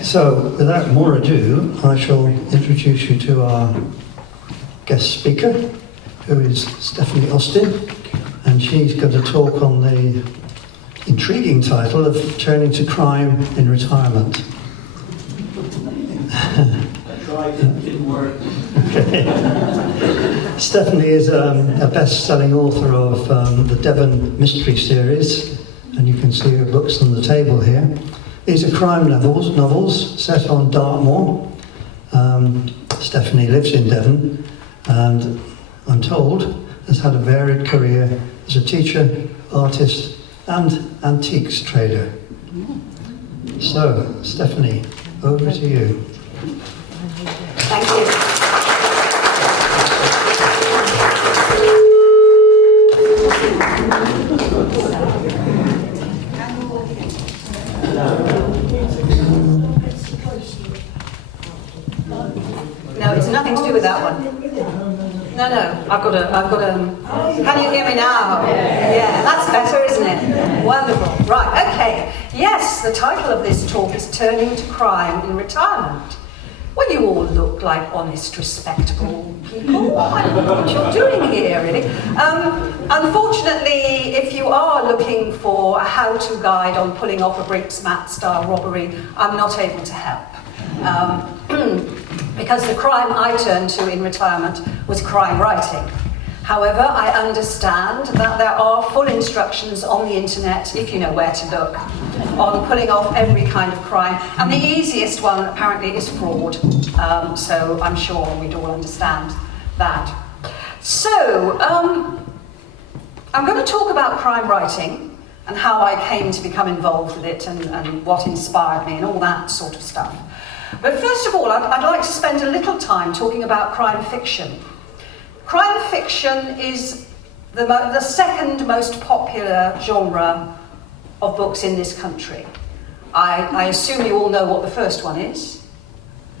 Okay, so without more ado, I shall introduce you to our guest speaker, who is Stephanie Austin, and she's going to talk on the intriguing title of Turning to Crime in Retirement. I tried, it didn't work. Okay. Stephanie is a best-selling author of the Devon Mystery Series, and you can see her books on the table here. These are crime novels set on Dartmoor. Stephanie lives in Devon, and I'm told has had a varied career as a teacher, artist, and antiques trader. So, Stephanie, over to you. Thank you. No, it's nothing to do with that one. No, I've got a, can you hear me now? Yeah, that's better, isn't it? Wonderful. Right, okay. Yes, the title of this talk is Turning to Crime in Retirement. Well, you all look like honest, respectable people. I don't know what you're doing here, really. Unfortunately, if you are looking for a how-to guide on pulling off a Brinks-Mat-style robbery, I'm not able to help. Because the crime I turned to in retirement was crime writing. However, I understand that there are full instructions on the internet, if you know where to look, on pulling off every kind of crime. And the easiest one, apparently, is fraud. So I'm sure we'd all understand that. So, I'm going to talk about crime writing and how I came to become involved with it and what inspired me and all that sort of stuff. But first of all, I'd like to spend a little time talking about crime fiction. Crime fiction is the second most popular genre of books in this country. I assume you all know what the first one is?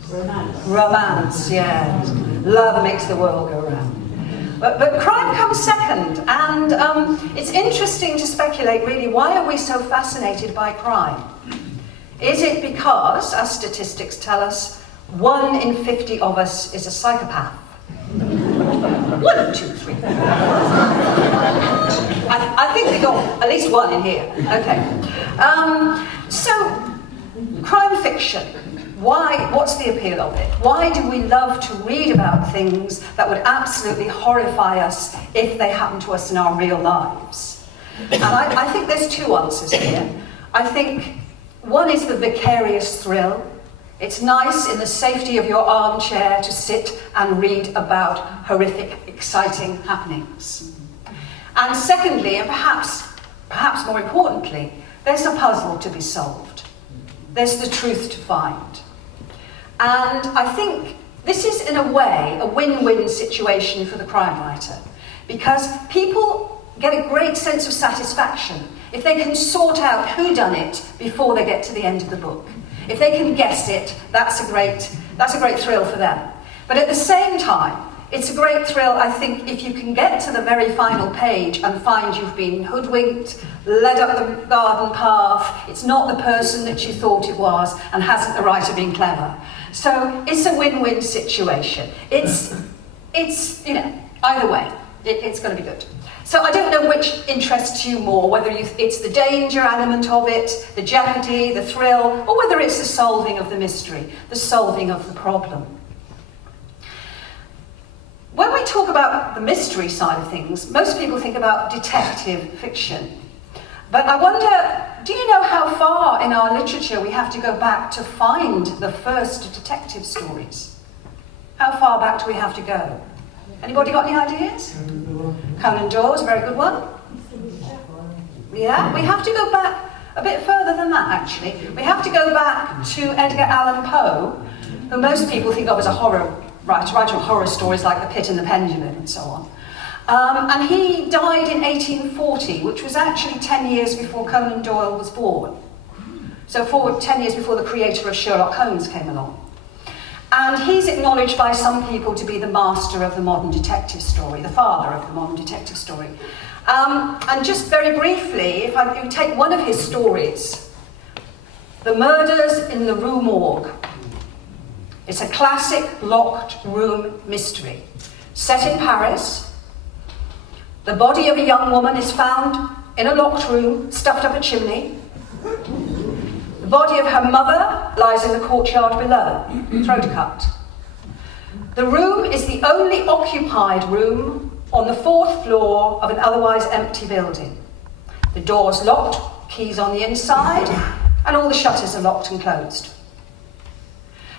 Romance. Romance, yes. Love makes the world go round. But crime comes second, and it's interesting to speculate, really, why are we so fascinated by crime? Is it because, as statistics tell us, 1 in 50 of us is a psychopath? 1, 2, 3. I think we got at least 1 in here. Okay. So, crime fiction. Why? What's the appeal of it? Why do we love to read about things that would absolutely horrify us if they happened to us in our real lives? And I think there's 2 answers here. I think one is the vicarious thrill. It's nice in the safety of your armchair to sit and read about horrific, exciting happenings. And secondly, and perhaps more importantly, there's a puzzle to be solved. There's the truth to find. And I think this is, in a way, a win-win situation for the crime writer, because people get a great sense of satisfaction if they can sort out who done it before they get to the end of the book. If they can guess it, that's a great thrill for them. But at the same time, it's a great thrill, I think, if you can get to the very final page and find you've been hoodwinked, led up the garden path, it's not the person that you thought it was, and hasn't the right of being clever. So it's a win-win situation. It's you know, either way, it's going to be good. So I don't know which interests you more, whether it's the danger element of it, the jeopardy, the thrill, or whether it's the solving of the mystery, the solving of the problem. When we talk about the mystery side of things, most people think about detective fiction. But I wonder, do you know how far in our literature we have to go back to find the first detective stories? How far back do we have to go? Anybody got any ideas? Conan Doyle is a very good one. Yeah, we have to go back a bit further than that, actually. We have to go back to Edgar Allan Poe, who most people think of as a horror writer of horror stories like The Pit and the Pendulum and so on. And he died in 1840, which was actually 10 years before Conan Doyle was born. So 10 years before the creator of Sherlock Holmes came along. And he's acknowledged by some people to be the master of the modern detective story, the father of the modern detective story. And just very briefly, if you take one of his stories, The Murders in the Rue Morgue. It's a classic locked room mystery. Set in Paris, the body of a young woman is found in a locked room, stuffed up a chimney. The body of her mother lies in the courtyard below, throat cut. The room is the only occupied room on the 4th floor of an otherwise empty building. The door's locked, keys on the inside, and all the shutters are locked and closed.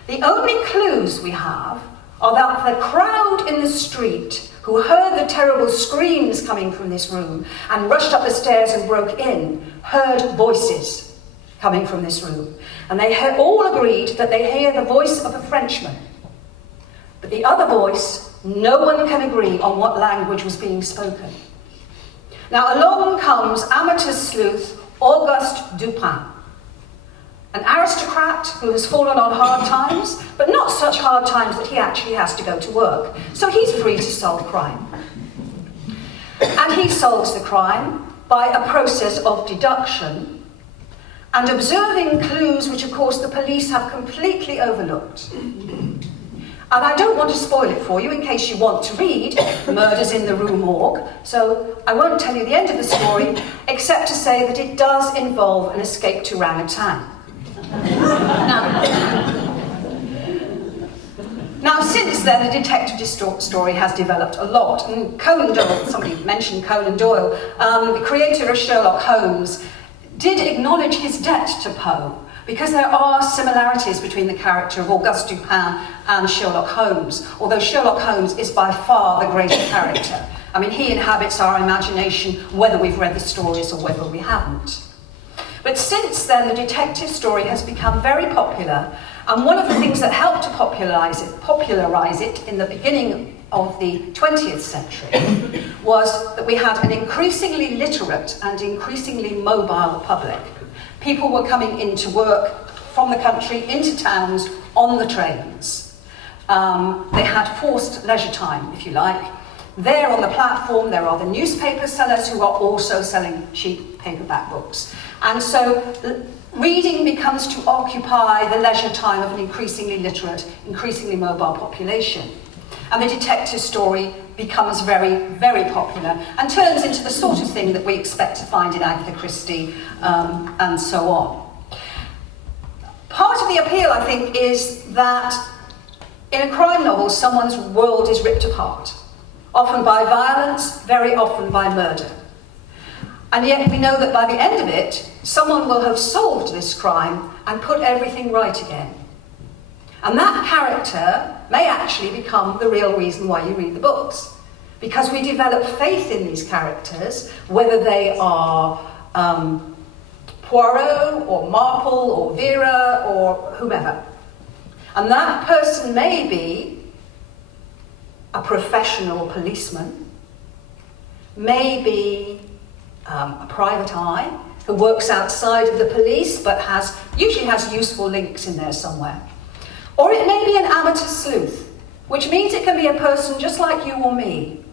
The only clues we have are that the crowd in the street who heard the terrible screams coming from this room and rushed up the stairs and broke in, heard voices coming from this room. And they all agreed that they hear the voice of a Frenchman. But the other voice, no one can agree on what language was being spoken. Now along comes amateur sleuth Auguste Dupin, an aristocrat who has fallen on hard times, but not such hard times that he actually has to go to work. So he's free to solve crime. And he solves the crime by a process of deduction and observing clues which, of course, the police have completely overlooked. And I don't want to spoil it for you in case you want to read Murders in the Rue Morgue, so I won't tell you the end of the story, except to say that it does involve an escape to orangutan. Now, since then, the detective story has developed a lot. And Conan Doyle, somebody mentioned Conan Doyle, the creator of Sherlock Holmes, did acknowledge his debt to Poe, because there are similarities between the character of Auguste Dupin and Sherlock Holmes, although Sherlock Holmes is by far the greater character. I mean, he inhabits our imagination whether we've read the stories or whether we haven't. But since then, the detective story has become very popular, and one of the things that helped to popularise it in the beginning of the 20th century was that we had an increasingly literate and increasingly mobile public. People were coming into work from the country, into towns, on the trains. They had forced leisure time, if you like. There on the platform, there are the newspaper sellers who are also selling cheap paperback books. And so reading becomes to occupy the leisure time of an increasingly literate, increasingly mobile population. And the detective story becomes very, very popular and turns into the sort of thing that we expect to find in Agatha Christie and so on. Part of the appeal, I think, is that in a crime novel, someone's world is ripped apart, often by violence, very often by murder. And yet we know that by the end of it, someone will have solved this crime and put everything right again. And that character may actually become the real reason why you read the books, because we develop faith in these characters, whether they are Poirot or Marple or Vera or whomever. And that person may be a professional policeman, may be a private eye who works outside of the police but usually has useful links in there somewhere. Or it may be an amateur sleuth, which means it can be a person just like you or me.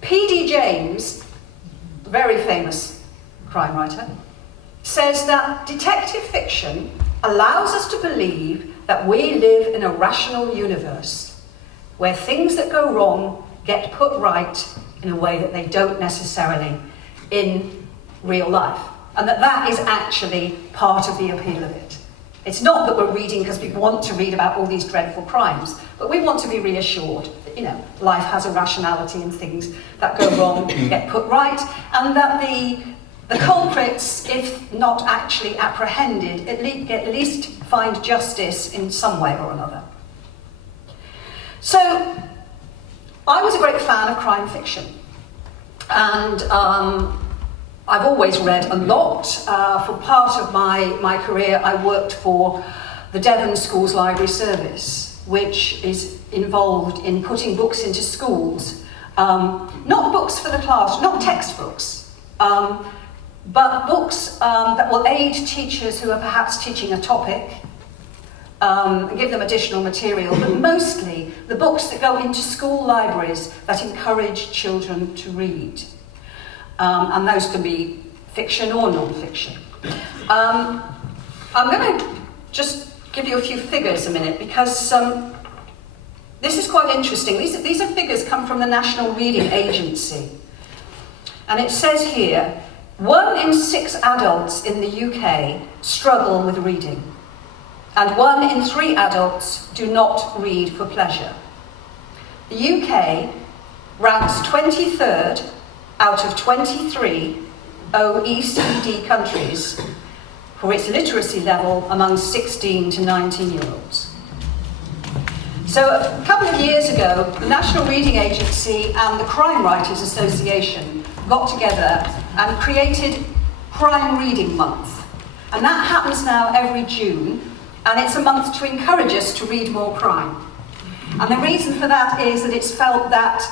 P.D. James, very famous crime writer, says that detective fiction allows us to believe that we live in a rational universe where things that go wrong get put right in a way that they don't necessarily in real life. And that is actually part of the appeal of it. It's not that we're reading because we want to read about all these dreadful crimes, but we want to be reassured that, life has a rationality and things that go wrong get put right, and that the culprits, if not actually apprehended, at least find justice in some way or another. So, I was a great fan of crime fiction, and I've always read a lot. For part of my career, I worked for the Devon Schools Library Service, which is involved in putting books into schools. Not books for the class, not textbooks, but books that will aid teachers who are perhaps teaching a topic, and give them additional material, but mostly the books that go into school libraries that encourage children to read. And those can be fiction or non-fiction. I'm going to just give you a few figures a minute, because this is quite interesting. These are figures come from the National Reading Agency. And it says here, 1 in 6 adults in the UK struggle with reading, and 1 in 3 adults do not read for pleasure. The UK ranks 23rd out of 23 OECD countries for its literacy level among 16 to 19-year-olds. So a couple of years ago, the National Reading Agency and the Crime Writers Association got together and created Crime Reading Month. And that happens now every June, and it's a month to encourage us to read more crime. And the reason for that is that it's felt that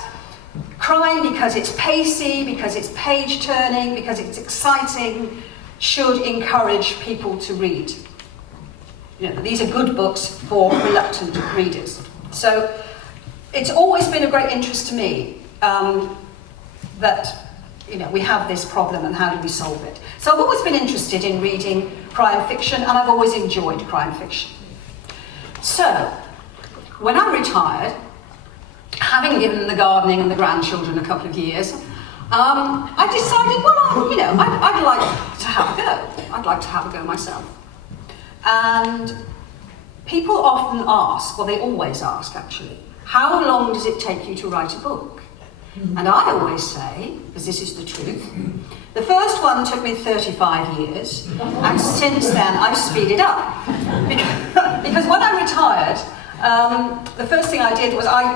crime, because it's pacey, because it's page-turning, because it's exciting, should encourage people to read. You know, these are good books for reluctant readers. So it's always been a great interest to me that we have this problem and how do we solve it. So I've always been interested in reading crime fiction, and I've always enjoyed crime fiction. So when I retired, having given the gardening and the grandchildren a couple of years, I decided, well, I'd like to have a go. I'd like to have a go myself. And people often ask, well, they always ask actually, how long does it take you to write a book? And I always say, because this is the truth, the first one took me 35 years, and since then I've speeded up. Because when I retired, the first thing I did was I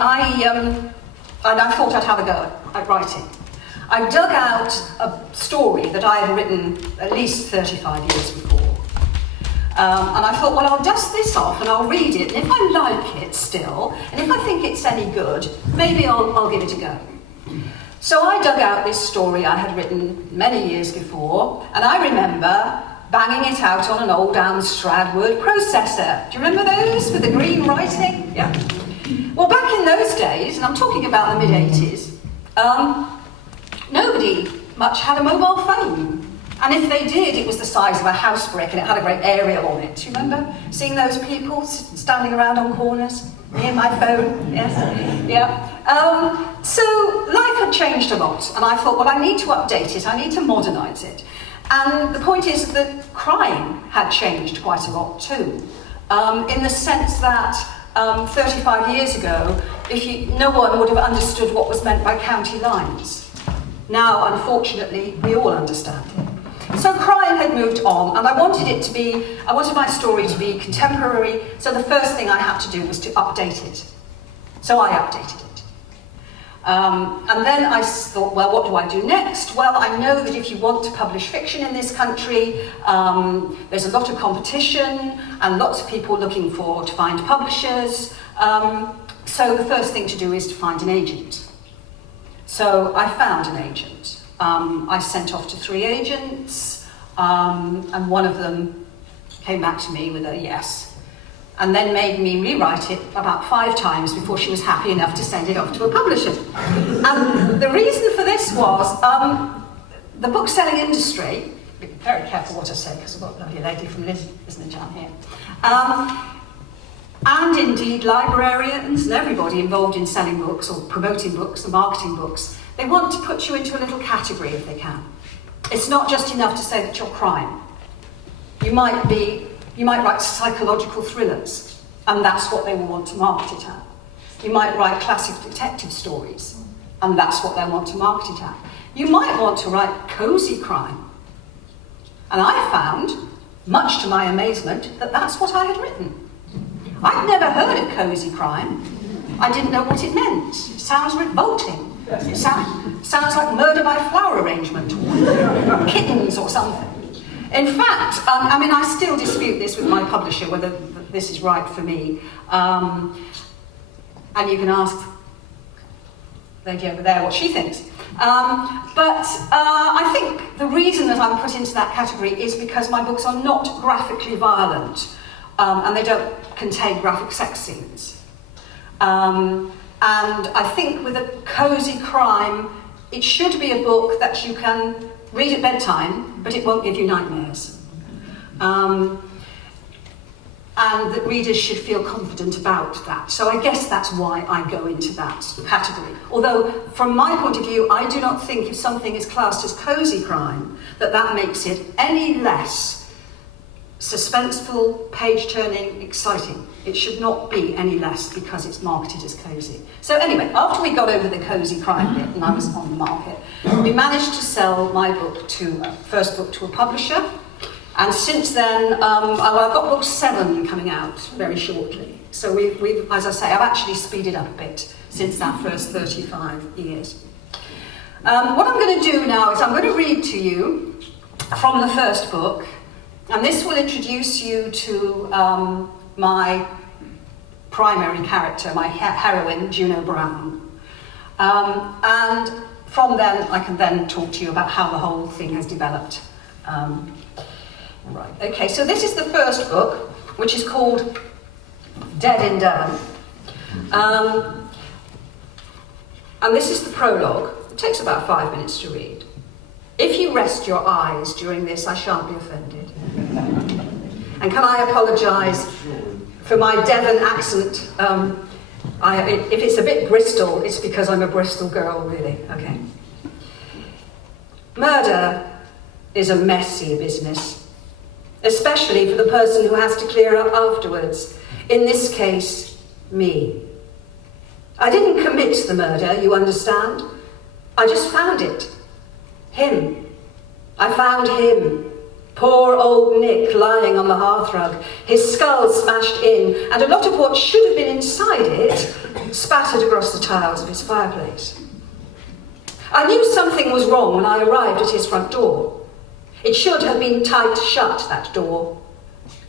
thought I'd have a go at writing. I dug out a story that I had written at least 35 years before. And I thought, well, I'll dust this off and I'll read it, and if I like it still, and if I think it's any good, maybe I'll give it a go. So I dug out this story I had written many years before, and I remember banging it out on an old Amstrad word processor. Do you remember those with the green writing? Yeah. Well, back in those days, and I'm talking about the mid-80s, nobody much had a mobile phone. And if they did, it was the size of a house brick and it had a great aerial on it. Do you remember seeing those people standing around on corners? Me and my phone, yes? Yeah. So life had changed a lot, and I thought, well, I need to update it, I need to modernise it. And the point is that crime had changed quite a lot too, in the sense that 35 years ago, no one would have understood what was meant by county lines. Now, unfortunately, we all understand it. So crime had moved on, and I wanted my story to be contemporary, so the first thing I had to do was to update it. So I updated it. And then I thought, well, what do I do next? Well, I know that if you want to publish fiction in this country, there's a lot of competition and lots of people looking to find publishers. So the first thing to do is to find an agent. So I found an agent. I sent off to 3 agents, and one of them came back to me with a yes, and then made me rewrite it about 5 times before she was happy enough to send it off to a publisher. And the reason for this was the book-selling industry, be very careful what I say because I've got a lovely lady from Lisbon down here, and indeed librarians and everybody involved in selling books or promoting books and marketing books, they want to put you into a little category if they can. It's not just enough to say that you're crime. You might write psychological thrillers, and that's what they will want to market it at. You might write classic detective stories, and that's what they want to market it at. You might want to write cosy crime. And I found, much to my amazement, that that's what I had written. I'd never heard of cosy crime. I didn't know what it meant. It sounds revolting. It sounds like murder by flower arrangement, or kittens or something. In fact, I still dispute this with my publisher, whether this is right for me. And you can ask the lady over there what she thinks. But I think the reason that I'm put into that category is because my books are not graphically violent, and they don't contain graphic sex scenes. And I think with a cosy crime, it should be a book that you can read at bedtime, but it won't give you nightmares. And that readers should feel confident about that. So I guess that's why I go into that category. Although, from my point of view, I do not think if something is classed as cosy crime, that makes it any less suspenseful, page-turning, exciting. It should not be any less because it's marketed as cosy. So anyway, after we got over the cosy crime bit and I was on the market, we managed to sell my first book to a publisher. And since then, I've got book 7 coming out very shortly. So we've, as I say, I've actually speeded up a bit since that first 35 years. What I'm going to do now is I'm going to read to you from the first book, and this will introduce you to my primary character, my heroine, Juno Brown. And from then, I can then talk to you about how the whole thing has developed. Right, okay, so this is the first book, which is called Dead in Devon. And this is the prologue. It takes about 5 minutes to read. If you rest your eyes during this, I shan't be offended. And can I apologise for my Devon accent? If it's a bit Bristol, it's because I'm a Bristol girl, really. Okay. Murder is a messy business, especially for the person who has to clear up afterwards. In this case, me. I didn't commit the murder, you understand? I just found it. Him. I found him. Poor old Nick lying on the hearthrug, his skull smashed in, and a lot of what should have been inside it spattered across the tiles of his fireplace. I knew something was wrong when I arrived at his front door. It should have been tight shut, that door,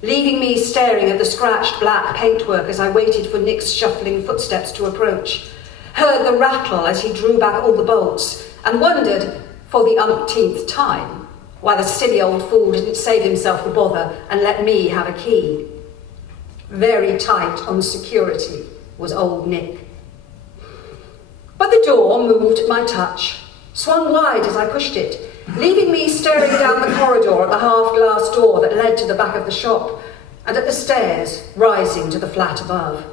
leaving me staring at the scratched black paintwork as I waited for Nick's shuffling footsteps to approach, heard the rattle as he drew back all the bolts, and wondered, for the umpteenth time, why the silly old fool didn't save himself the bother and let me have a key. Very tight on security was old Nick. But the door moved at my touch, swung wide as I pushed it, leaving me staring down the corridor at the half-glass door that led to the back of the shop, and at the stairs rising to the flat above.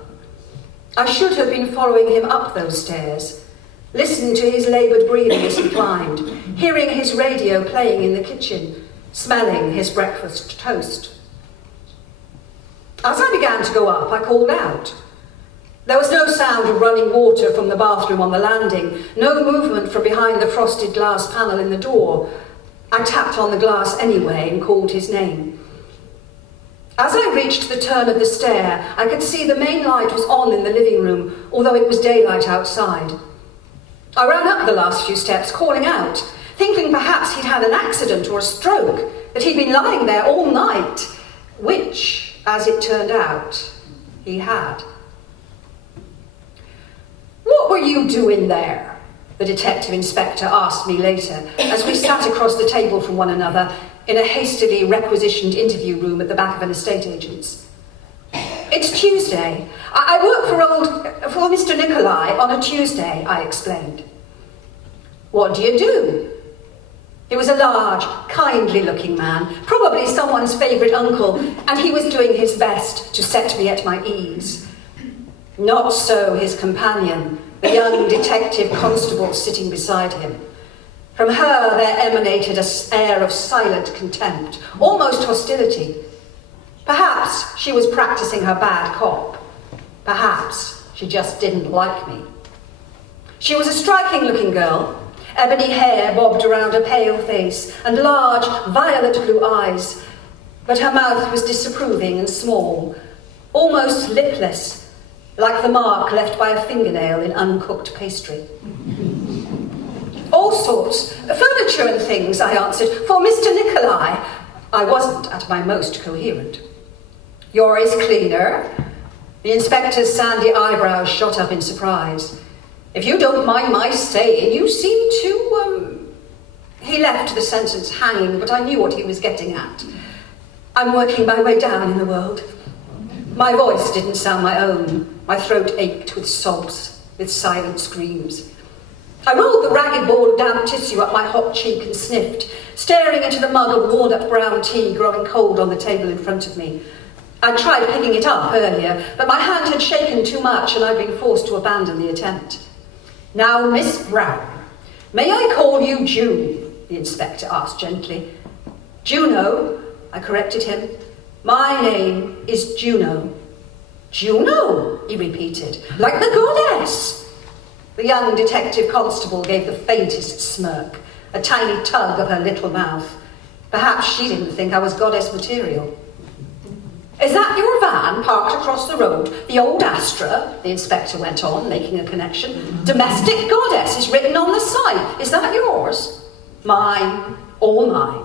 I should have been following him up those stairs, listening to his laboured breathing as he climbed, hearing his radio playing in the kitchen, smelling his breakfast toast. As I began to go up, I called out. There was no sound of running water from the bathroom on the landing, no movement from behind the frosted glass panel in the door. I tapped on the glass anyway and called his name. As I reached the turn of the stair, I could see the main light was on in the living room, although it was daylight outside. I ran up the last few steps, calling out, thinking perhaps he'd had an accident or a stroke, that he'd been lying there all night, which, as it turned out, he had. "What were you doing there?" the detective inspector asked me later, as we sat across the table from one another in a hastily requisitioned interview room at the back of an estate agent's. "It's Tuesday. I work for Mr. Nicolai on a Tuesday," I explained. "What do you do?" He was a large, kindly-looking man, probably someone's favourite uncle, and he was doing his best to set me at my ease. Not so his companion, the young detective constable sitting beside him. From her there emanated an air of silent contempt, almost hostility. Perhaps she was practising her bad cop. Perhaps she just didn't like me. She was a striking-looking girl, ebony hair bobbed around a pale face and large, violet blue eyes, but her mouth was disapproving and small, almost lipless, like the mark left by a fingernail in uncooked pastry. "All sorts, furniture and things," I answered, "for Mr. Nicolai." I wasn't at my most coherent. "You're his cleaner?" The inspector's sandy eyebrows shot up in surprise. "If you don't mind my saying, you seem to, He left the sentence hanging, but I knew what he was getting at. "I'm working my way down in the world." My voice didn't sound my own. My throat ached with sobs, with silent screams. I rolled the ragged ball of damp tissue up my hot cheek and sniffed, staring into the mug of walnut brown tea growing cold on the table in front of me. I'd tried picking it up earlier, but my hand had shaken too much and I'd been forced to abandon the attempt. "Now, Miss Brown, may I call you June?" the inspector asked gently. "Juno," I corrected him. "My name is Juno." "Juno," he repeated, "like the goddess." The young detective constable gave the faintest smirk, a tiny tug of her little mouth. Perhaps she didn't think I was goddess material. "Is that your van parked across the road? The old Astra?" the inspector went on, making a connection. "Domestic goddess is written on the side. Is that yours?" "Mine, all mine.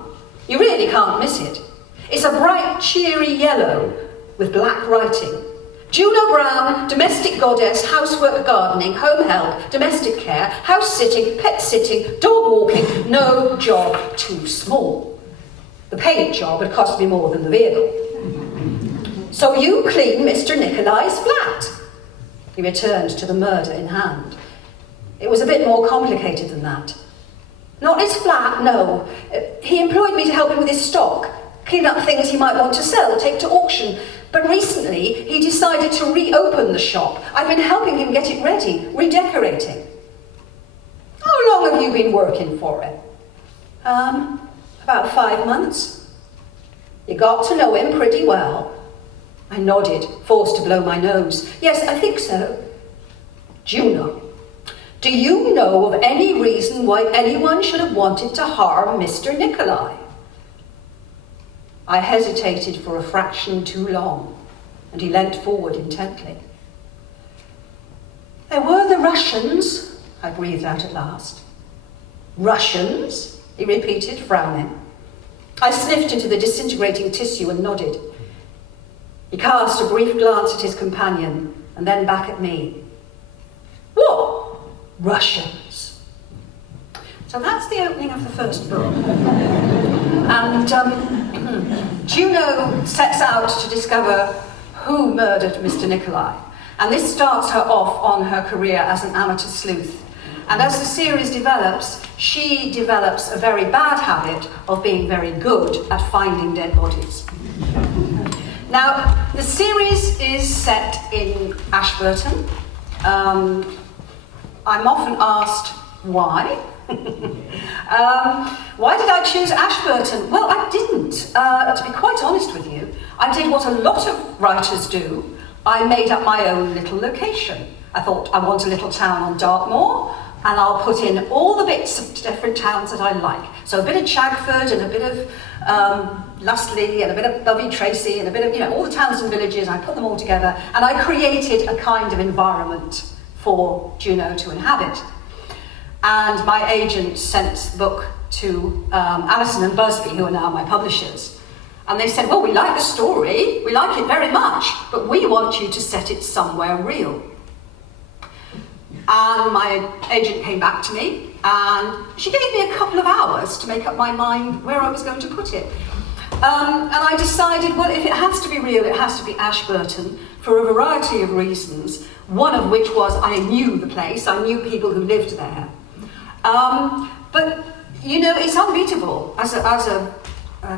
You really can't miss it. It's a bright, cheery yellow with black writing. Juno Brown, domestic goddess, housework, gardening, home help, domestic care, house sitting, pet sitting, dog walking, no job too small. The paint job had cost me more than the vehicle. So you clean Mr. Nicolai's flat?" He returned to the murder in hand. It was a bit more complicated than that. "Not his flat, no. He employed me to help him with his stock, clean up things he might want to sell, take to auction. But recently, he decided to reopen the shop. I've been helping him get it ready, redecorating." "How long have you been working for him?" About 5 months." "You got to know him pretty well." I nodded, forced to blow my nose. "Yes, I think so." "Juno, do you know of any reason why anyone should have wanted to harm Mr. Nicolai?" I hesitated for a fraction too long, and he leant forward intently. "There were the Russians," I breathed out at last. "Russians?" he repeated, frowning. I sniffed into the disintegrating tissue and nodded. He cast a brief glance at his companion, and then back at me. "What? Russians?" So that's the opening of the first book. And Juno sets out to discover who murdered Mr. Nicolai. And this starts her off on her career as an amateur sleuth. And as the series develops, she develops a very bad habit of being very good at finding dead bodies. Now, the series is set in Ashburton. I'm often asked why. Why did I choose Ashburton? Well, I didn't. To be quite honest with you, I did what a lot of writers do. I made up my own little location. I thought, I want a little town on Dartmoor, and I'll put in all the bits of different towns that I like. So a bit of Chagford, and a bit of Lustley, and a bit of Bovey Tracy, and a bit of, all the towns and villages. I put them all together, and I created a kind of environment for Juno to inhabit. And my agent sent the book to Alison and Busby, who are now my publishers. And they said, "Well, we like the story, we like it very much, but we want you to set it somewhere real." And my agent came back to me, and she gave me a couple of hours to make up my mind where I was going to put it. And I decided, well, if it has to be real, it has to be Ashburton, for a variety of reasons, one of which was I knew the place, I knew people who lived there. But, it's unbeatable as a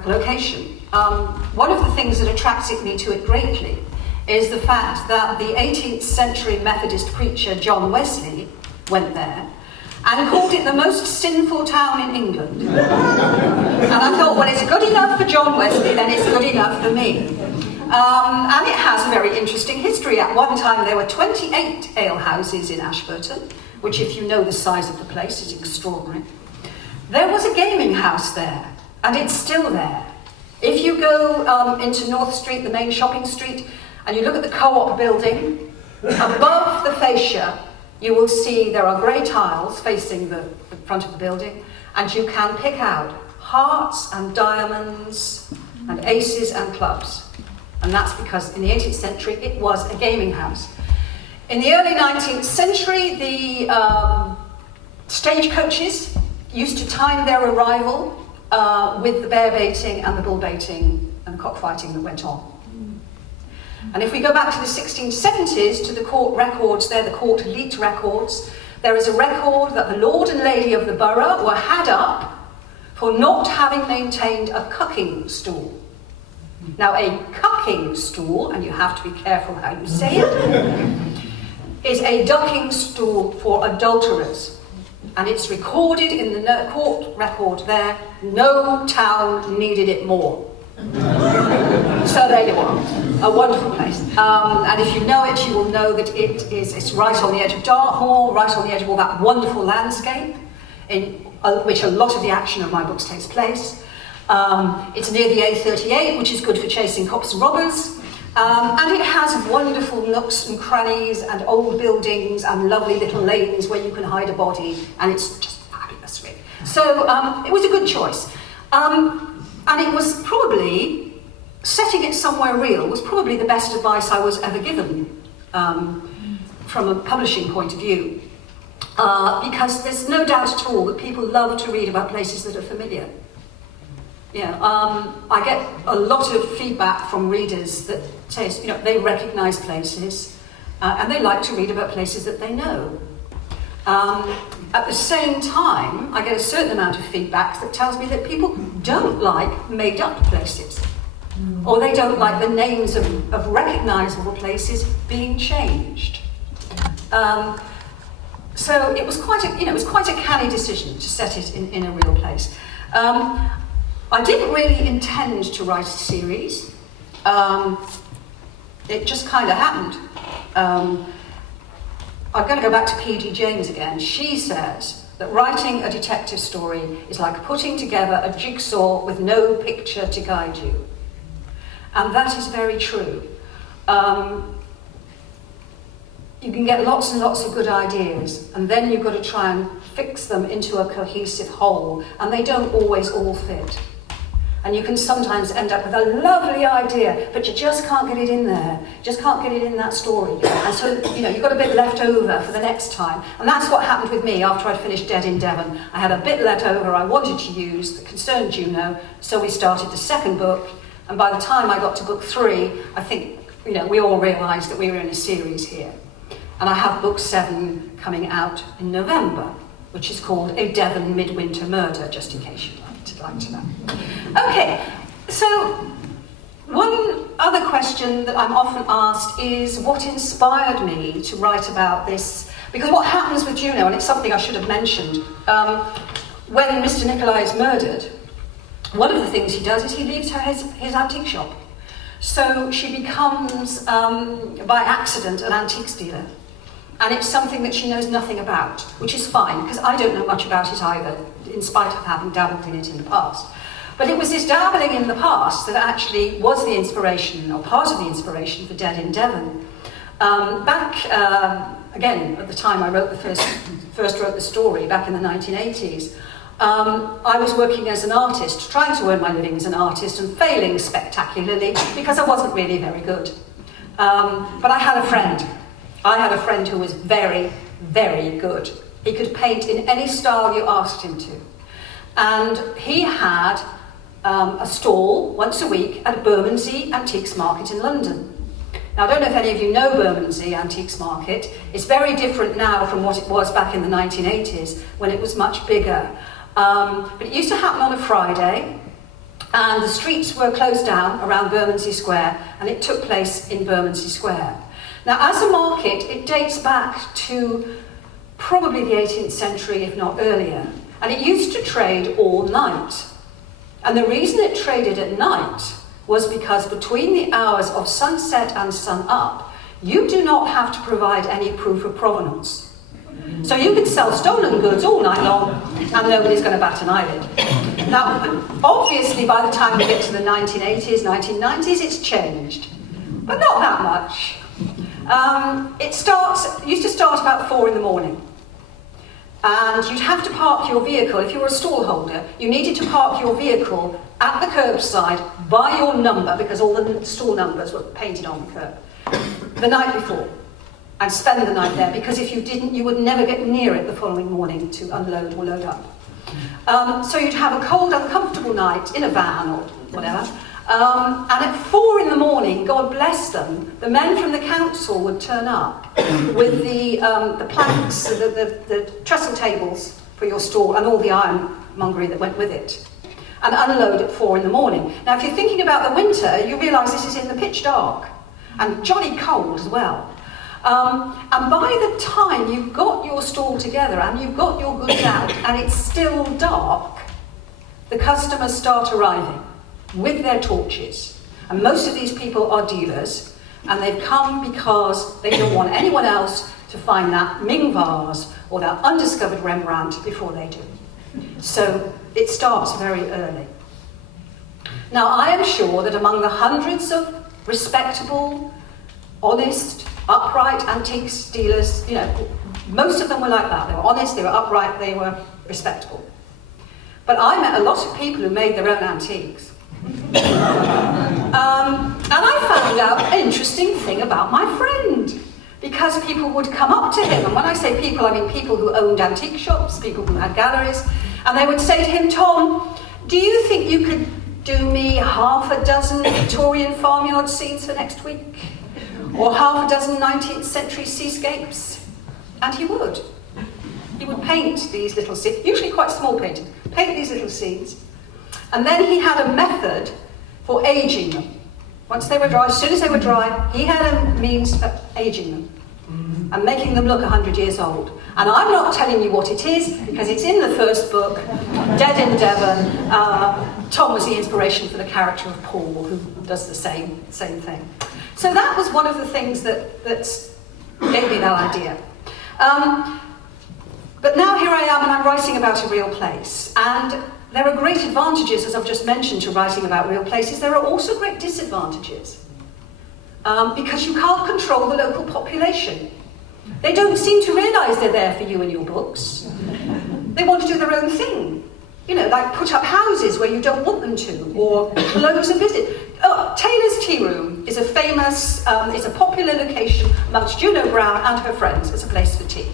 location. One of the things that attracted me to it greatly is the fact that the 18th century Methodist preacher John Wesley went there and called it the most sinful town in England. And I thought, well, it's good enough for John Wesley, then it's good enough for me. And it has a very interesting history. At one time, there were 28 alehouses in Ashburton, which, if you know the size of the place, is extraordinary. There was a gaming house there, and it's still there. If you go into North Street, the main shopping street, and you look at the Co-op building, above the fascia, you will see there are grey tiles facing the front of the building, and you can pick out hearts and diamonds and aces and clubs. And that's because in the 18th century, it was a gaming house. In the early 19th century, the stagecoaches used to time their arrival with the bear baiting and the bull baiting and the cockfighting that went on. And if we go back to the 1670s, to the court records, they're the court elite records, there is a record that the Lord and Lady of the Borough were had up for not having maintained a cucking stool. Now, a cucking stool, and you have to be careful how you say it, is a ducking stool for adulterers. And it's recorded in the court record there, no town needed it more. So there you are, a wonderful place. And if you know it, you will know that it's right on the edge of Dartmoor, right on the edge of all that wonderful landscape, in which a lot of the action of my books takes place. It's near the A38, which is good for chasing cops and robbers. And it has wonderful nooks and crannies and old buildings and lovely little lanes where you can hide a body, and it's just fabulous, really. So it was a good choice. And it was probably, setting it somewhere real was probably the best advice I was ever given from a publishing point of view. Because there's no doubt at all that people love to read about places that are familiar. I get a lot of feedback from readers that say, they recognise places and they like to read about places that they know. At the same time, I get a certain amount of feedback that tells me that people don't like made-up places, or they don't like the names of recognisable places being changed. So it was quite a canny decision to set it in a real place. I didn't really intend to write a series. It just kind of happened. I'm going to go back to P.D. James again. She says that writing a detective story is like putting together a jigsaw with no picture to guide you. And that is very true. You can get lots and lots of good ideas, and then you've got to try and fix them into a cohesive whole, and they don't always all fit. And you can sometimes end up with a lovely idea, but you just can't get it in there. Just can't get it in that story. And so, you've got a bit left over for the next time. And that's what happened with me after I'd finished Dead in Devon. I had a bit left over I wanted to use that concerned Juno, so we started the second book. And by the time I got to book 3, I think, we all realised that we were in a series here. And I have book 7 coming out in November, which is called A Devon Midwinter Murder, just in case you'd like to know. Okay, so one other question that I'm often asked is what inspired me to write about this? Because what happens with Juno, and it's something I should have mentioned, when Mr. Nicolai is murdered, one of the things he does is he leaves her his antique shop. So she becomes, by accident, an antiques dealer. And it's something that she knows nothing about, which is fine, because I don't know much about it either, in spite of having dabbled in it in the past. But it was this dabbling in the past that actually was the inspiration, or part of the inspiration, for Dead in Devon. Again, at the time I wrote first wrote the story, back in the 1980s, I was working as an artist, trying to earn my living as an artist, and failing spectacularly, because I wasn't really very good. But I had a friend. I had a friend who was very, very good. He could paint in any style you asked him to. And he had a stall once a week at Bermondsey Antiques Market in London. Now, I don't know if any of you know Bermondsey Antiques Market. It's very different now from what it was back in the 1980s, when it was much bigger. But it used to happen on a Friday, and the streets were closed down around Bermondsey Square, and it took place in Bermondsey Square. Now, as a market, it dates back to probably the 18th century, if not earlier, and it used to trade all night. And the reason it traded at night was because between the hours of sunset and sun up, you do not have to provide any proof of provenance. So you can sell stolen goods all night long, and nobody's going to bat an eyelid. Now, obviously, by the time we get to the 1980s, 1990s, it's changed, but not that much. It used to start about 4 in the morning. And you'd have to park your vehicle, if you were a stall holder, you needed to park your vehicle at the curbside by your number, because all the stall numbers were painted on the curb, the night before, and spend the night there, because if you didn't, you would never get near it the following morning to unload or load up. So you'd have a cold, uncomfortable night in a van or whatever, And at 4 in the morning, God bless them, the men from the council would turn up with the planks, the trestle tables for your stall and all the ironmongery that went with it, and unload at 4 in the morning. Now, if you're thinking about the winter, you realise this is in the pitch dark and jolly cold as well. And by the time you've got your stall together and you've got your goods out and it's still dark, the customers start arriving with their torches. And most of these people are dealers, and they've come because they don't want anyone else to find that Ming vase or that undiscovered Rembrandt before they do. So it starts very early. Now, I am sure that among the hundreds of respectable, honest, upright antiques dealers, you know, most of them were like that. They were honest, they were upright, they were respectable. But I met a lot of people who made their own antiques. And I found out an interesting thing about my friend, because people would come up to him, and when I say people, I mean people who owned antique shops, people who had galleries, and they would say to him, "Tom, do you think you could do me half a dozen Victorian farmyard scenes for next week? Or half a dozen 19th century seascapes?" And he would. He would paint these little scenes, usually quite small paintings, paint these little scenes. And then he had a method for aging them. Once they were dry, as soon as they were dry, he had a means for aging them and making them look 100 years old. And I'm not telling you what it is, because it's in the first book, Dead in Devon. Tom was the inspiration for the character of Paul, who does the same thing. So that was one of the things that gave me that idea. But now here I am, and I'm writing about a real place. And there are great advantages, as I've just mentioned, to writing about real places. There are also great disadvantages, because you can't control the local population. They don't seem to realise they're there for you and your books. They want to do their own thing. You know, like put up houses where you don't want them to, or close a visit. Oh, Taylor's Tea Room is a famous, it's a popular location amongst Juno Brown and her friends as a place for tea.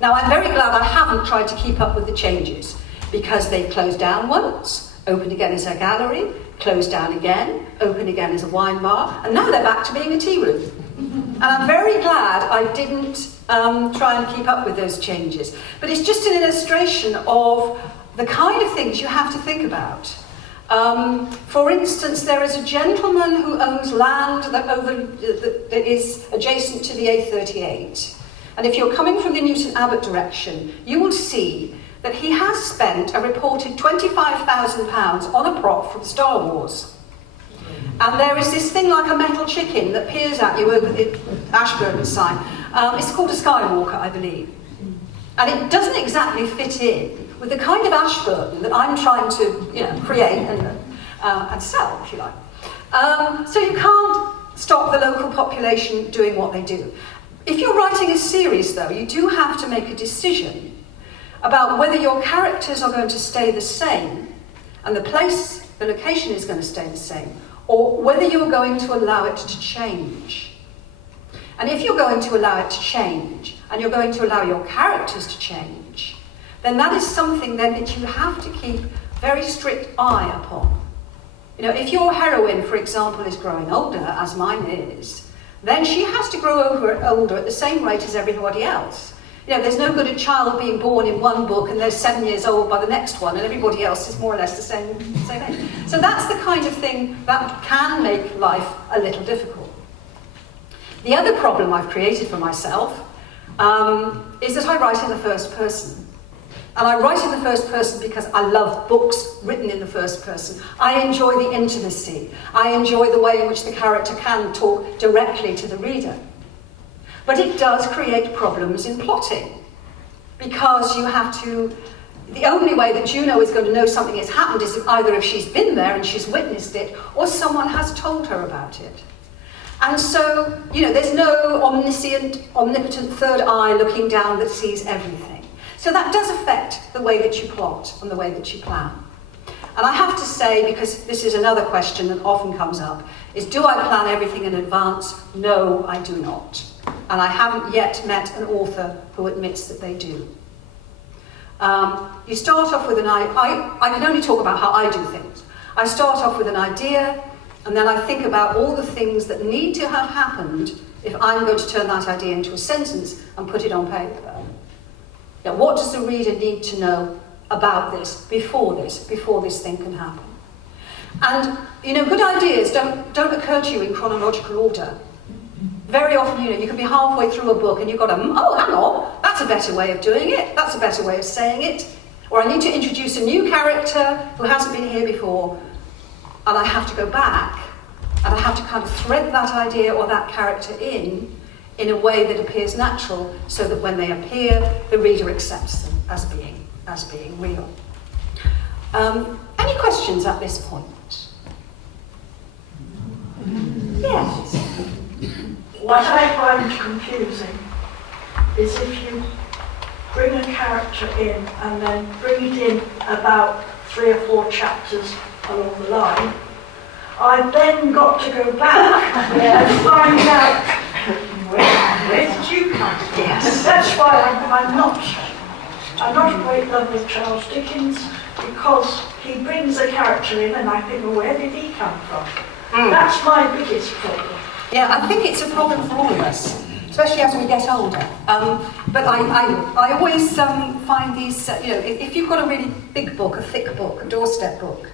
Now, I'm very glad I haven't tried to keep up with the changes, because they've closed down once, opened again as a gallery, closed down again, opened again as a wine bar, and now they're back to being a tea room. And I'm very glad I didn't try and keep up with those changes. But it's just an illustration of the kind of things you have to think about. For instance, there is a gentleman who owns land that is adjacent to the A38. And if you're coming from the Newton Abbot direction, you will see that he has spent a reported £25,000 on a prop from Star Wars. And there is this thing like a metal chicken that peers at you over the Ashburton sign. It's called a Skywalker, I believe. And it doesn't exactly fit in with the kind of Ashburton that I'm trying to, you know, create and sell, if you like. So you can't stop the local population doing what they do. If you're writing a series, though, you do have to make a decision about whether your characters are going to stay the same and the location is going to stay the same, or whether you're going to allow it to change. And if you're going to allow it to change, and you're going to allow your characters to change, then that is something then that you have to keep very strict eye upon. You know, if your heroine, for example, is growing older, as mine is, then she has to grow older at the same rate as everybody else. You know, there's no good a child being born in one book and they're 7 years old by the next one, and everybody else is more or less the same age. So that's the kind of thing that can make life a little difficult. The other problem I've created for myself is that I write in the first person. And I write in the first person because I love books written in the first person. I enjoy the intimacy. I enjoy the way in which the character can talk directly to the reader. But it does create problems in plotting, because you have to, the only way that Juno is going to know something has happened is either if she's been there and she's witnessed it, or someone has told her about it. And so, you know, there's no omnipotent third eye looking down that sees everything. So that does affect the way that you plot and the way that you plan. And I have to say, because this is another question that often comes up, is do I plan everything in advance? No, I do not. And I haven't yet met an author who admits that they do. You start off with an eye. I can only talk about how I do things. I start off with an idea, and then I think about all the things that need to have happened if I'm going to turn that idea into a sentence and put it on paper. Now, what does the reader need to know about this before this thing can happen? And, good ideas don't occur to you in chronological order. Very often, you can be halfway through a book and you've got oh, hang on, that's a better way of doing it, that's a better way of saying it. Or I need to introduce a new character who hasn't been here before, and I have to go back, and I have to kind of thread that idea or that character in a way that appears natural, so that when they appear, the reader accepts them as being real. Any questions at this point? Yes. What I find confusing is if you bring a character in and then bring it in about 3 or 4 chapters along the line, I've then got to go back and find out where did you come from? Yes. That's why I'm not a great lover of Charles Dickens, because he brings a character in and I think, well, where did he come from? That's my biggest problem. Yeah, I think it's a problem for all of us, especially as we get older. But I always find these, if you've got a really big book, a thick book, a doorstep book,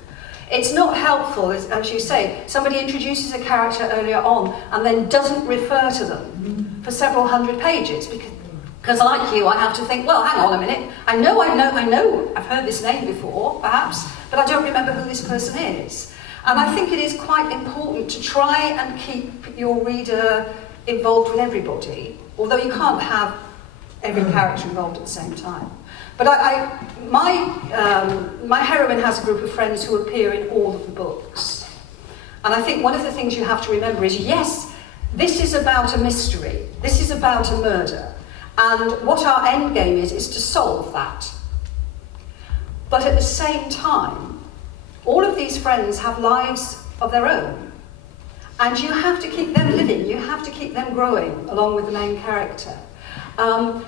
it's not helpful, as you say, somebody introduces a character earlier on and then doesn't refer to them for several hundred pages, because like you, I have to think, well, hang on a minute, I know, I've heard this name before, perhaps, but I don't remember who this person is. And I think it is quite important to try and keep your reader involved with everybody, although you can't have every character involved at the same time. But my heroine has a group of friends who appear in all of the books. And I think one of the things you have to remember is, yes, this is about a mystery, this is about a murder, and what our end game is to solve that. But at the same time, all of these friends have lives of their own, and you have to keep them living, you have to keep them growing along with the main character.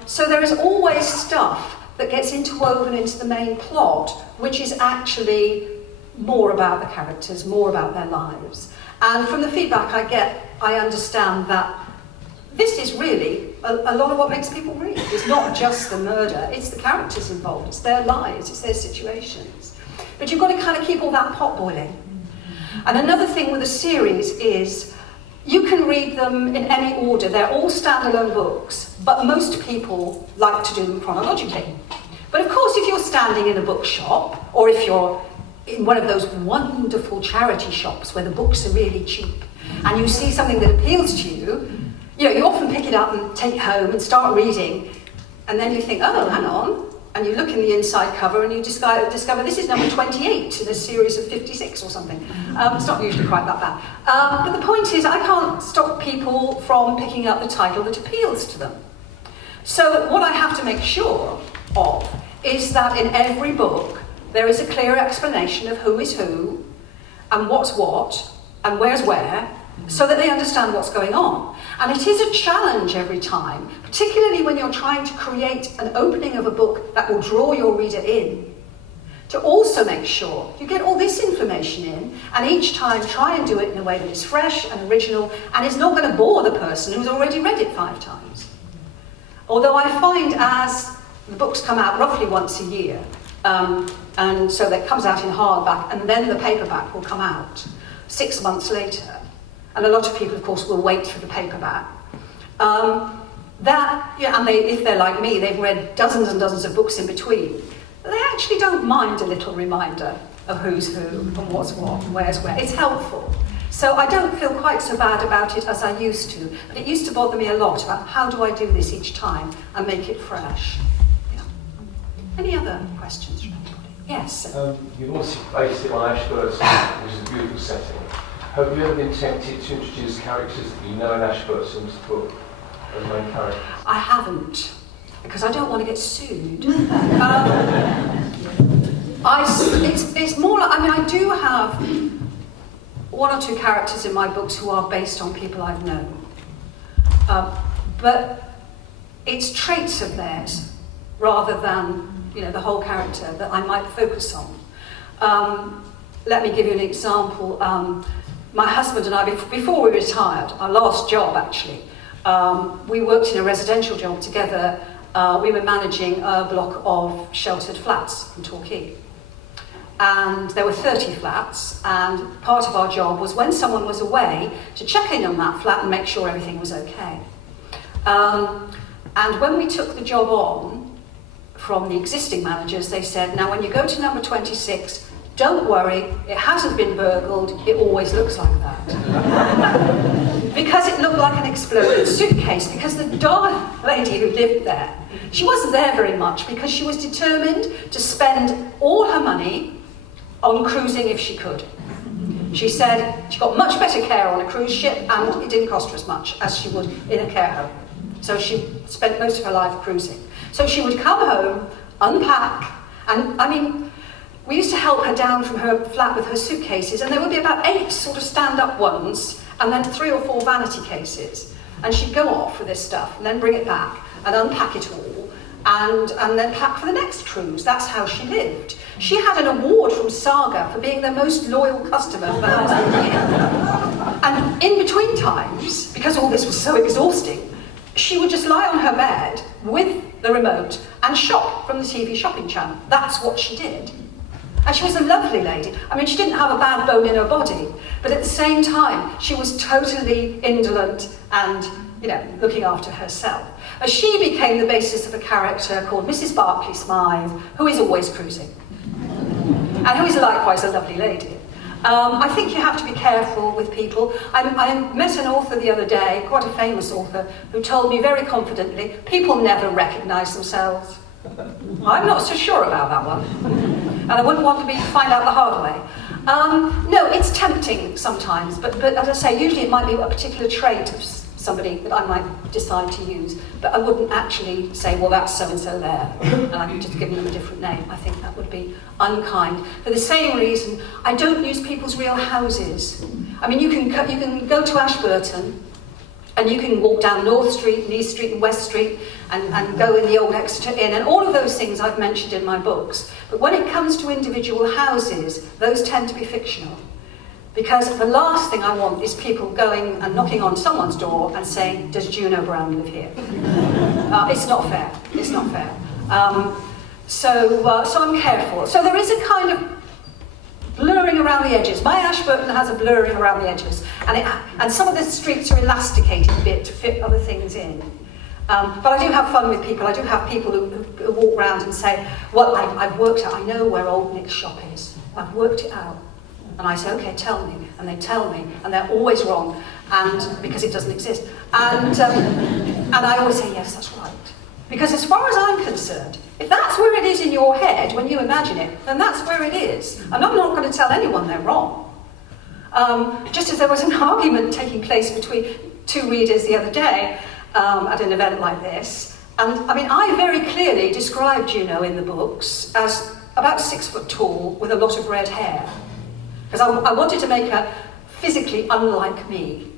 So there is always stuff that gets interwoven into the main plot, which is actually more about the characters, more about their lives. And from the feedback I get, I understand that this is really a lot of what makes people read. It's not just the murder, it's the characters involved, it's their lives, it's their situations. But you've got to kind of keep all that pot boiling. And another thing with a series is you can read them in any order. They're all standalone books, but most people like to do them chronologically. But of course, if you're standing in a bookshop, or if you're in one of those wonderful charity shops where the books are really cheap, and you see something that appeals to you, you often pick it up and take it home and start reading, and then you think, oh, hang on, and you look in the inside cover and you discover this is number 28 in a series of 56 or something. It's not usually quite that bad. But the point is, I can't stop people from picking up the title that appeals to them. So what I have to make sure of is that in every book there is a clear explanation of who is who, and what's what, and where's where, so that they understand what's going on. And it is a challenge every time, particularly when you're trying to create an opening of a book that will draw your reader in, to also make sure you get all this information in, and each time try and do it in a way that is fresh and original, and is not going to bore the person who's already read it 5 times. Although I find as the books come out roughly once a year, and so that comes out in hardback, and then the paperback will come out 6 months later. And a lot of people, of course, will wait for the paperback. If they're like me, they've read dozens and dozens of books in between. They actually don't mind a little reminder of who's who and what's what and where's where. It's helpful. So I don't feel quite so bad about it as I used to. But it used to bother me a lot about how do I do this each time and make it fresh. Yeah. Any other questions from anybody? Yes. You've obviously based it on Ashburton, which is a beautiful setting. Have you ever been tempted to introduce characters that you know in Ashburton's book as main characters? I haven't, because I don't want to get sued. It's more like, I do have 1 or 2 characters in my books who are based on people I've known. But it's traits of theirs rather than, the whole character that I might focus on. let me give you an example. My husband and I, before we retired, our last job actually, we worked in a residential job together. We were managing a block of sheltered flats in Torquay. And there were 30 flats, and part of our job was when someone was away to check in on that flat and make sure everything was okay. And when we took the job on from the existing managers, they said, now when you go to number 26, don't worry, it hasn't been burgled, it always looks like that. Because it looked like an exploded suitcase, because the dark lady who lived there, she wasn't there very much because she was determined to spend all her money on cruising if she could. She said she got much better care on a cruise ship and it didn't cost her as much as she would in a care home. So she spent most of her life cruising. So she would come home, unpack, and I mean, we used to help her down from her flat with her suitcases, and there would be about 8 sort of stand-up ones and then 3 or 4 vanity cases. And she'd go off with this stuff and then bring it back and unpack it all and then pack for the next cruise. That's how she lived. She had an award from Saga for being their most loyal customer for the last year. And in between times, because all this was so exhausting, she would just lie on her bed with the remote and shop from the TV shopping channel. That's what she did. And she was a lovely lady. I mean, she didn't have a bad bone in her body, but at the same time, she was totally indolent and, you know, looking after herself. As she became the basis of a character called Mrs. Barclay Smythe, who is always cruising, and who is likewise a lovely lady. I think you have to be careful with people. I met an author the other day, quite a famous author, who told me very confidently, people never recognise themselves. I'm not so sure about that one. And I wouldn't want to find out the hard way. No, it's tempting sometimes, but as I say, usually it might be a particular trait of somebody that I might decide to use, but I wouldn't actually say, well, that's so-and-so there, and I'm just giving them a different name. I think that would be unkind. For the same reason, I don't use people's real houses. I mean, you can go to Ashburton, and you can walk down North Street, and East Street, and West Street, and go in the old Exeter Inn, and all of those things I've mentioned in my books. But when it comes to individual houses, those tend to be fictional. Because the last thing I want is people going and knocking on someone's door and saying, does Juno Brown live here? It's not fair. It's not fair. So I'm careful. So there is a kind of blurring around the edges. My Ashburton has a blurring around the edges. And some of the streets are elasticated a bit to fit other things in. But I do have fun with people. I do have people who walk around and say, well, I've worked out, I know where Old Nick's shop is. I've worked it out. And I say, okay, tell me. And they tell me, and they're always wrong, and because it doesn't exist. And I always say, yes, that's right. Because as far as I'm concerned, if that's where it is in your head when you imagine it, then that's where it is. And I'm not going to tell anyone they're wrong. Just as there was an argument taking place between 2 readers the other day at an event like this. And I mean, I very clearly described Juno in the books as about 6 foot tall with a lot of red hair. Because I wanted to make her physically unlike me.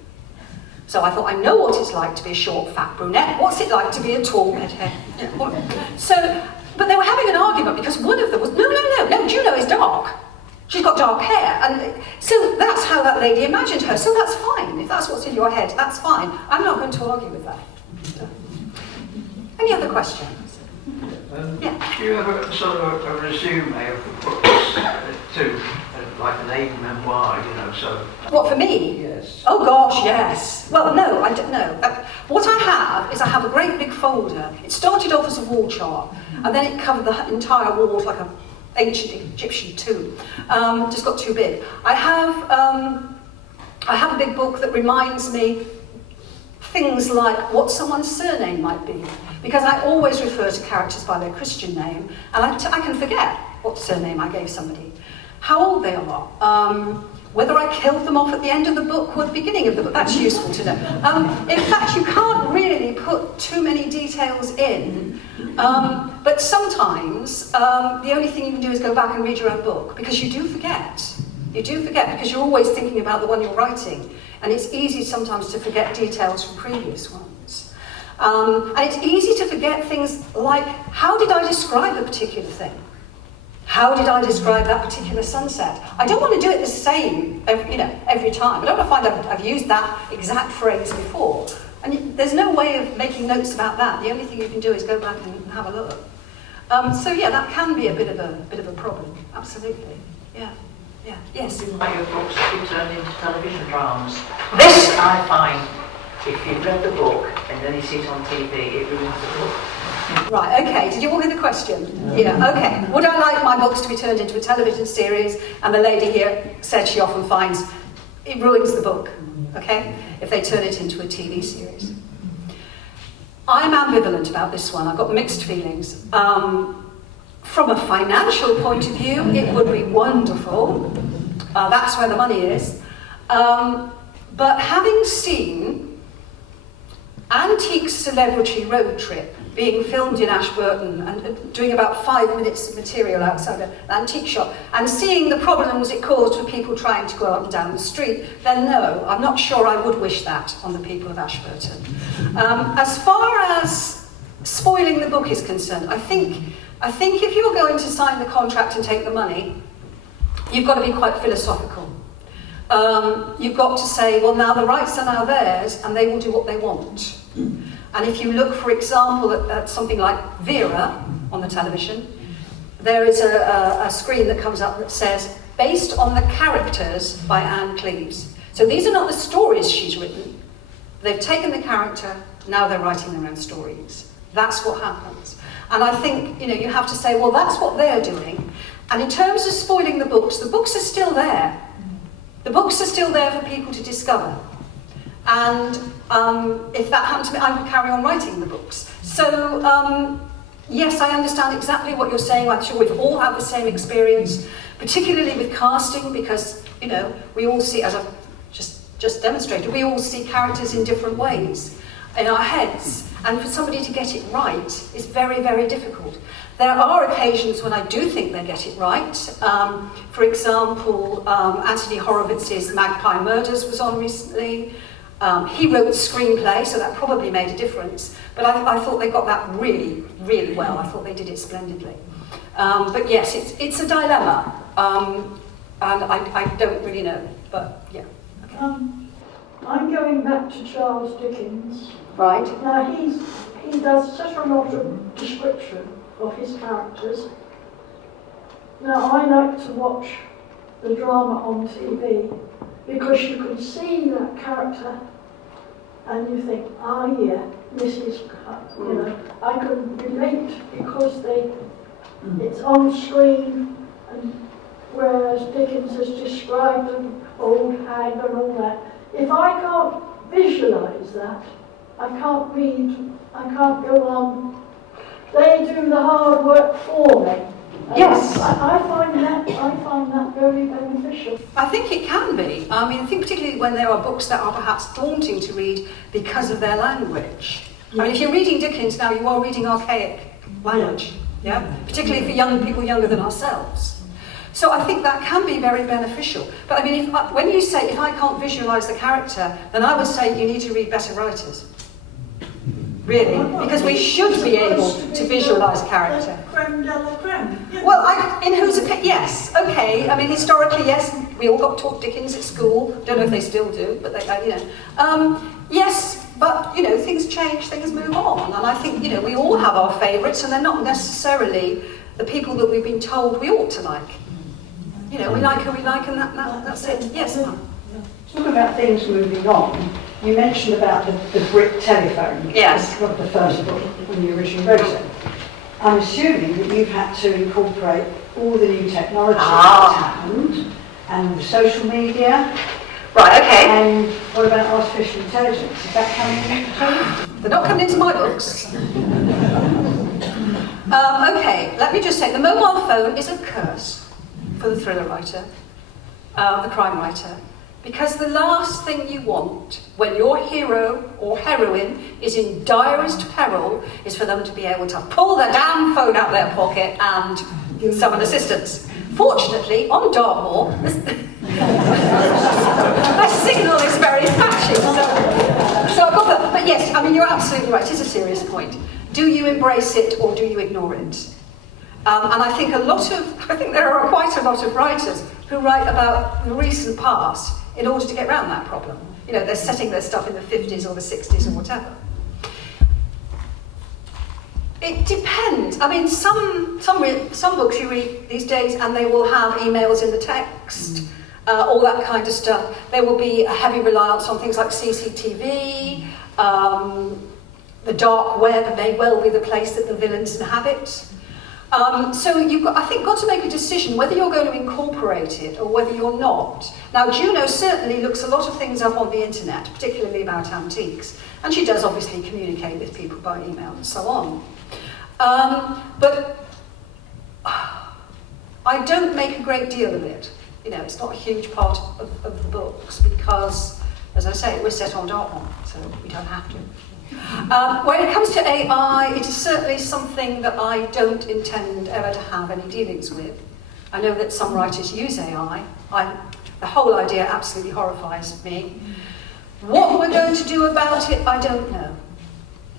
So I thought, I know what it's like to be a short, fat brunette. What's it like to be a tall, red-haired? But they were having an argument because one of them was, no, Juno is dark. She's got dark hair. And so that's how that lady imagined her. So that's fine. If that's what's in your head, that's fine. I'm not going to argue with that. So. Any other questions? Do you have a sort of a resume of the books to like an aid memoir, you know, so... What, for me? Yes. Oh gosh, yes. Well, no, I don't know. What I have is I have a great big folder. It started off as a wall chart, and then it covered the entire walls like an ancient Egyptian tomb. Just got too big. I have a big book that reminds me things like what someone's surname might be, because I always refer to characters by their Christian name, and I can forget what surname I gave somebody. How old they are, whether I killed them off at the end of the book or the beginning of the book. That's useful to know. In fact, you can't really put too many details in, but sometimes the only thing you can do is go back and read your own book, because you do forget. You do forget because you're always thinking about the one you're writing, and it's easy sometimes to forget details from previous ones. And it's easy to forget things like, how did I describe a particular thing? How did I describe that particular sunset? I don't want to do it the same every time. I don't want to find out I've used that exact phrase before. And there's no way of making notes about that. The only thing you can do is go back and have a look. So yeah, that can be a bit of a problem. Absolutely. Yeah. Yeah. Yes. Why your books be turned into television dramas? This I find if you've read the book and then you see it on TV, it ruins the book. Right, okay. Did you all hear the question? Yeah, okay. Would I like my books to be turned into a television series? And the lady here said she often finds it ruins the book, okay, if they turn it into a TV series. I'm ambivalent about this one. I've got mixed feelings. From a financial point of view, it would be wonderful. That's where the money is. But having seen Antique Celebrity Road Trip being filmed in Ashburton and doing about 5 minutes of material outside an antique shop and seeing the problems it caused for people trying to go up and down the street, then no, I'm not sure I would wish that on the people of Ashburton. As far as spoiling the book is concerned, I think if you're going to sign the contract and take the money, you've got to be quite philosophical. You've got to say, well, now the rights are now theirs and they will do what they want. And if you look, for example, at something like Vera on the television, there is a screen that comes up that says, based on the characters by Anne Cleves. So these are not the stories she's written. They've taken the character, now they're writing their own stories. That's what happens. And I think, you have to say, well, that's what they're doing. And in terms of spoiling the books are still there. The books are still there for people to discover. And if that happened to me, I would carry on writing the books. So, yes, I understand exactly what you're saying. I'm sure we've all had the same experience, particularly with casting, because, we all see, as I've just demonstrated, we all see characters in different ways in our heads. And for somebody to get it right is very, very difficult. There are occasions when I do think they get it right. For example, Anthony Horowitz's Magpie Murders was on recently. He wrote the screenplay, so that probably made a difference. But I thought they got that really, really well. I thought they did it splendidly. But yes, it's a dilemma. And I don't really know, but yeah. Okay. I'm going back to Charles Dickens. Right. Now, he does such a lot of description of his characters. Now, I like to watch the drama on TV because you can see that character and you think, yeah, this is, I can relate because it's on screen, and whereas Dickens has described an old hag and all that. If I can't visualise that, I can't read, I can't go on. They do the hard work for me. Yes. I find that very beneficial. I think it can be. I mean, I think particularly when there are books that are perhaps daunting to read because of their language. I mean, if you're reading Dickens now, you are reading archaic language, yeah? Particularly for young people younger than ourselves. So I think that can be very beneficial. But I mean, when you say, if I can't visualise the character, then I would say you need to read better writers. Really, because we should be able to visualise a character. Well, in whose opinion? Yes, okay. I mean, historically, yes, we all got taught Dickens at school. Don't know if they still do, but they, yes, but things change, things move on, and I think we all have our favourites, and they're not necessarily the people that we've been told we ought to like. We like who we like, and that's it. Yes, ma'am. Talking about things moving on, you mentioned about the brick telephone. Yes. Of the first book when you originally wrote it. I'm assuming that you've had to incorporate all the new technology that's happened and social media. Right, okay. And what about artificial intelligence? Is that coming into too? They're not coming into my books. Okay, let me just say, the mobile phone is a curse for the thriller writer, the crime writer. Because the last thing you want when your hero or heroine is in direst peril is for them to be able to pull their damn phone out of their pocket and summon assistance. Fortunately, on Dartmoor, the signal is very patchy. So I've got that. But yes, I mean, you're absolutely right. It is a serious point. Do you embrace it or do you ignore it? And I think there are quite a lot of writers who write about the recent past in order to get around that problem. You know, they're setting their stuff in the 50s or the 60s or whatever. It depends. I mean, some books you read these days and they will have emails in the text, all that kind of stuff. There will be a heavy reliance on things like CCTV. The dark web may well be the place that the villains inhabit. So you've got, I think, got to make a decision whether you're going to incorporate it or whether you're not. Now, Juno certainly looks a lot of things up on the internet, particularly about antiques, and she does obviously communicate with people by email and so on. But I don't make a great deal of it. You know, it's not a huge part of the books because, as I say, we're set on Dartmoor, so we don't have to. When it comes to AI, it is certainly something that I don't intend ever to have any dealings with. I know that some writers use AI. The whole idea absolutely horrifies me. What we're going to do about it, I don't know.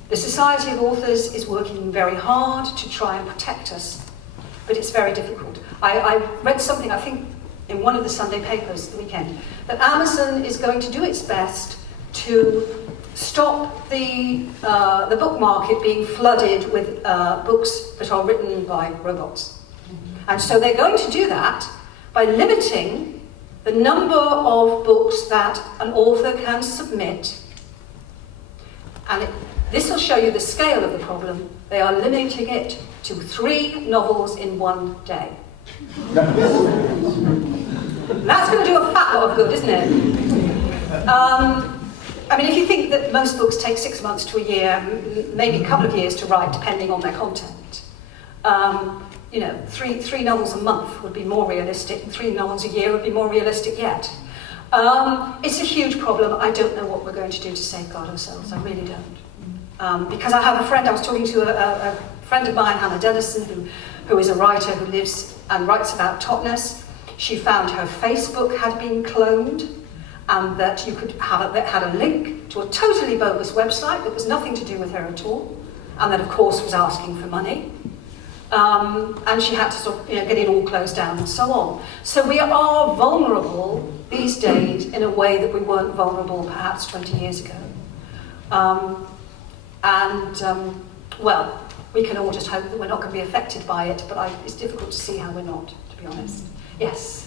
The Society of Authors is working very hard to try and protect us, but it's very difficult. I read something, I think, in one of the Sunday papers the weekend, that Amazon is going to do its best to stop the book market being flooded with books that are written by robots. And so they're going to do that by limiting the number of books that an author can submit. And this will show you the scale of the problem. They are limiting it to 3 novels in one day. That's going to do a fat lot of good, isn't it? I mean, if you think that most books take 6 months to a year, maybe a couple of years to write, depending on their content, you know, three novels a month would be more realistic, and 3 novels a year would be more realistic yet. It's a huge problem. I don't know what we're going to do to safeguard ourselves. I really don't. Because I have a friend, I was talking to a friend of mine, Hannah Dennison, who is a writer who lives and writes about Totnes. She found her Facebook had been cloned, and that you could have that had a link to a totally bogus website that was nothing to do with her at all, and that of course was asking for money. And she had to sort of, get it all closed down and so on. So we are vulnerable these days in a way that we weren't vulnerable perhaps 20 years ago. Well, we can all just hope that we're not going to be affected by it, but it's difficult to see how we're not, to be honest. Yes?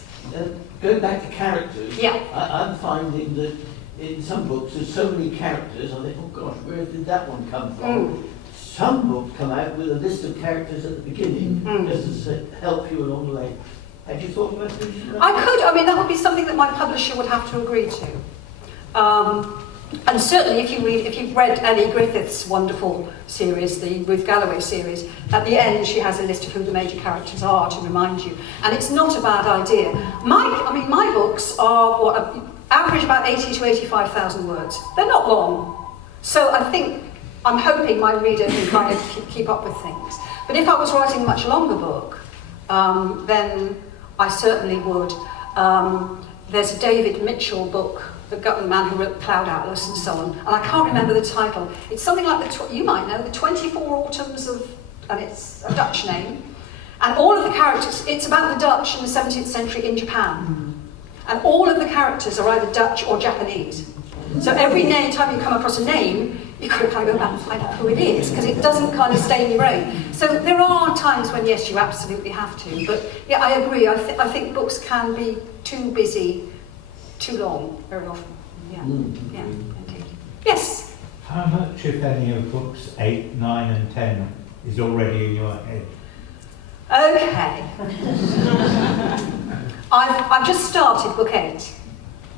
Going back to characters, Yeah. I'm finding that in some books there's so many characters, I think, oh gosh, where did that one come from? Some books come out with a list of characters at the beginning, just to help you along the way. Had you thought about doing that? I could. I mean, that would be something that my publisher would have to agree to. And certainly, if you've read Ellie Griffith's wonderful series, the Ruth Galloway series, at the end she has a list of who the major characters are to remind you, and it's not a bad idea. My books are average about 80 to 85,000 words. They're not long, so I'm hoping my reader can kind of keep up with things. But if I was writing a much longer book, then I certainly would. There's a David Mitchell book, the man who wrote Cloud Atlas and so on, and I can't remember the title. It's something like you might know, the 24 Autumns of, and it's a Dutch name, and all of the characters, it's about the Dutch in the 17th century in Japan, and all of the characters are either Dutch or Japanese. So every time you come across a name, you've got to kind of go back and find out who it is, because it doesn't kind of stay in your brain. So there are times when, yes, you absolutely have to, but yeah, I agree. I think books can be too busy, too long, very often. Yeah, yeah, indeed. Yes? How much, if any, of books 8, 9 and 10 is already in your head? Okay. I've just started book 8,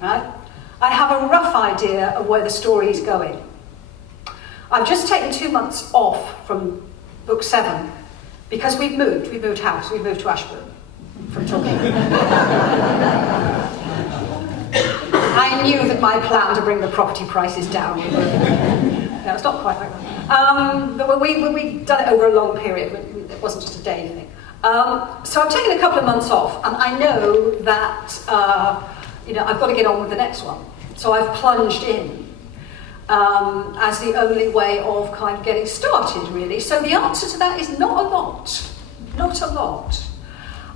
right? I have a rough idea of where the story is going. I've just taken 2 months off from book 7 because we've moved house, we've moved to Ashburn from talking. I knew that my plan to bring the property prices down. No, it's not quite like that. But we've done it over a long period. It wasn't just a day thing. So I've taken a couple of months off, and I know that I've got to get on with the next one. So I've plunged in as the only way of kind of getting started, really. So the answer to that is not a lot. not a lot.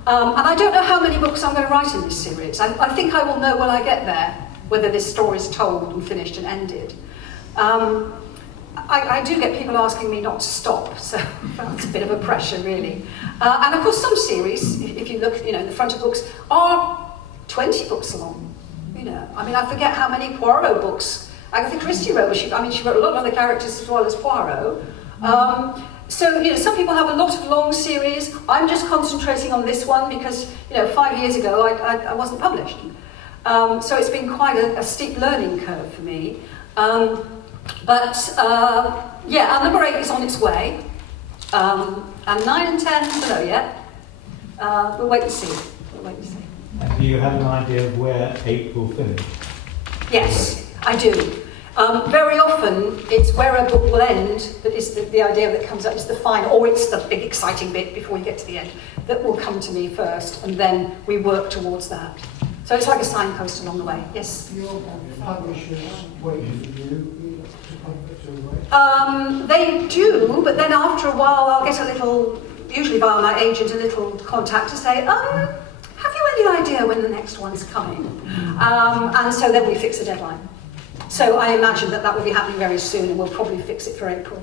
And I don't know how many books I'm going to write in this series. I think I will know when I get there whether this story is told and finished and ended. I do get people asking me not to stop, so that's a bit of a pressure, really. And of course, some series, if you look, in the front of books, are 20 books long. I mean, I forget how many Poirot books Agatha Christie wrote, but she wrote a lot of other characters as well as Poirot. So, some people have a lot of long series. I'm just concentrating on this one because, 5 years ago I wasn't published. So it's been quite a steep learning curve for me. But our number 8 is on its way. And 9 and 10, I don't know yet. We'll wait and see. And do you have an idea of where 8 will finish? Yes, I do. Very often, it's where a book will end that is the idea that comes up, is the final, or it's the big exciting bit before you get to the end, that will come to me first, and then we work towards that. So it's like a signpost along the way. Yes? Your publishers wait for you to publish. They do, but then after a while I'll get a little, usually via my agent, a little contact to say, have you any idea when the next one's coming? And so then we fix a deadline. So I imagine that will be happening very soon, and we'll probably fix it for April.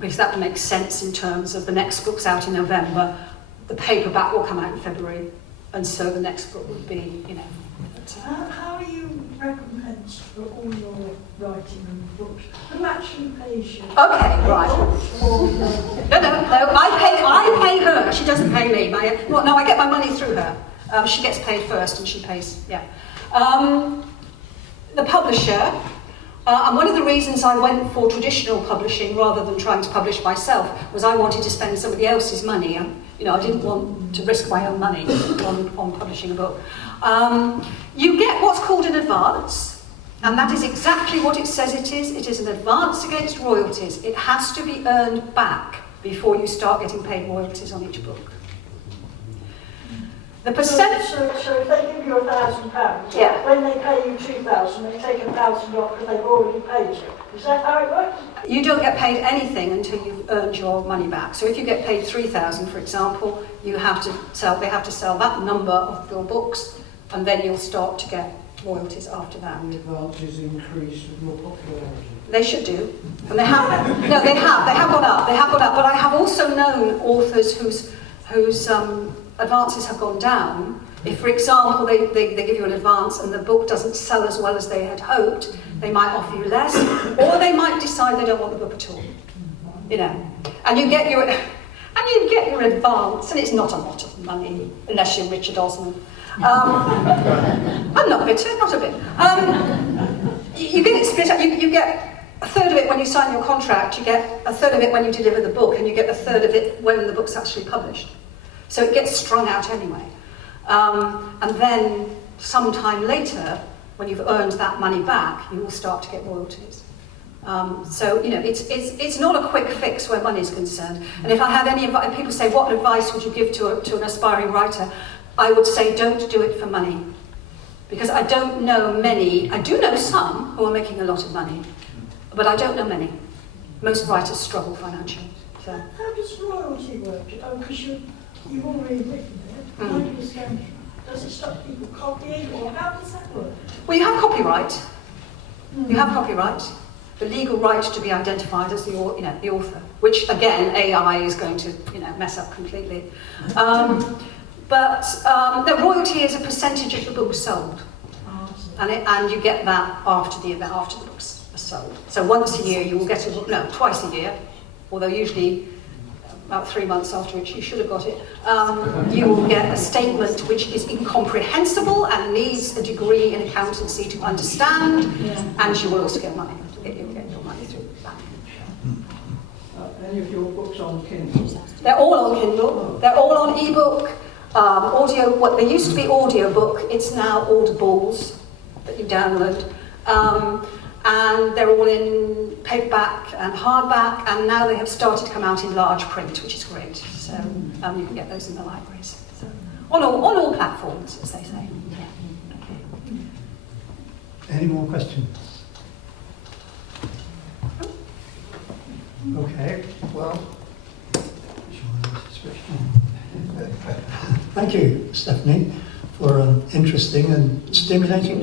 Because that makes sense in terms of the next book's out in November, the paperback will come out in February, and so the next book would be, How are you recompensed for all your writing and books? Who actually pays you? Okay, right. No, I pay her. She doesn't pay me. I get my money through her. She gets paid first, and she pays. Yeah. The publisher, and one of the reasons I went for traditional publishing rather than trying to publish myself was I wanted to spend somebody else's money. I didn't want to risk my own money on publishing a book. You get what's called an advance, and that is exactly what it says it is. It is an advance against royalties. It has to be earned back before you start getting paid royalties on each book. The percent. So if they give you £1,000, Yeah. when they pay you 2,000, they take 1,000 off because they've already paid you. Is that how it works? You don't get paid anything until you've earned your money back. So if you get paid 3,000, for example, they have to sell that number of your books, and then you'll start to get royalties after that. And the advances increase with more popularity. They should do, and they have. No, they have gone up. They have gone up. But I have also known authors whose advances have gone down. If, for example, they give you an advance and the book doesn't sell as well as they had hoped, they might offer you less, or they might decide they don't want the book at all. And you get your advance, and it's not a lot of money unless you're Richard Osman. I'm not bitter, not a bit. You get it split up. You get a third of it when you sign your contract. You get a third of it when you deliver the book, and you get a third of it when the book's actually published. So it gets strung out anyway. And then sometime later, when you've earned that money back, you will start to get royalties. So it's not a quick fix where money is concerned. And if I had any advice, people say, what advice would you give to an aspiring writer? I would say, don't do it for money. Because I don't know many. I do know some who are making a lot of money, but I don't know many. Most writers struggle financially. So. How does royalty work? Because you've already written it. How does it stop people copying, or how does that work? Well, you have copyright. You have copyright. The legal right to be identified as the author, which again AI is going to mess up completely. But the royalty is a percentage of the book sold, and you get that after the books are sold. So once a year you will get twice a year, although usually about 3 months after which you should have got it. You will get a statement which is incomprehensible and needs a degree in accountancy to understand, and you will also get money. You will get your money through that. Any of your books on Kindle? They're all on Kindle. They're all on ebook. Audio. What they used to be audiobook, it's now Audibles that you download, and they're all in paperback and hardback, and now they have started to come out in large print, which is great. So you can get those in the libraries. So on all platforms, as they say. Yeah. Okay. Any more questions? Okay. Well, shall I thank you, Stephanie, for an interesting and stimulating.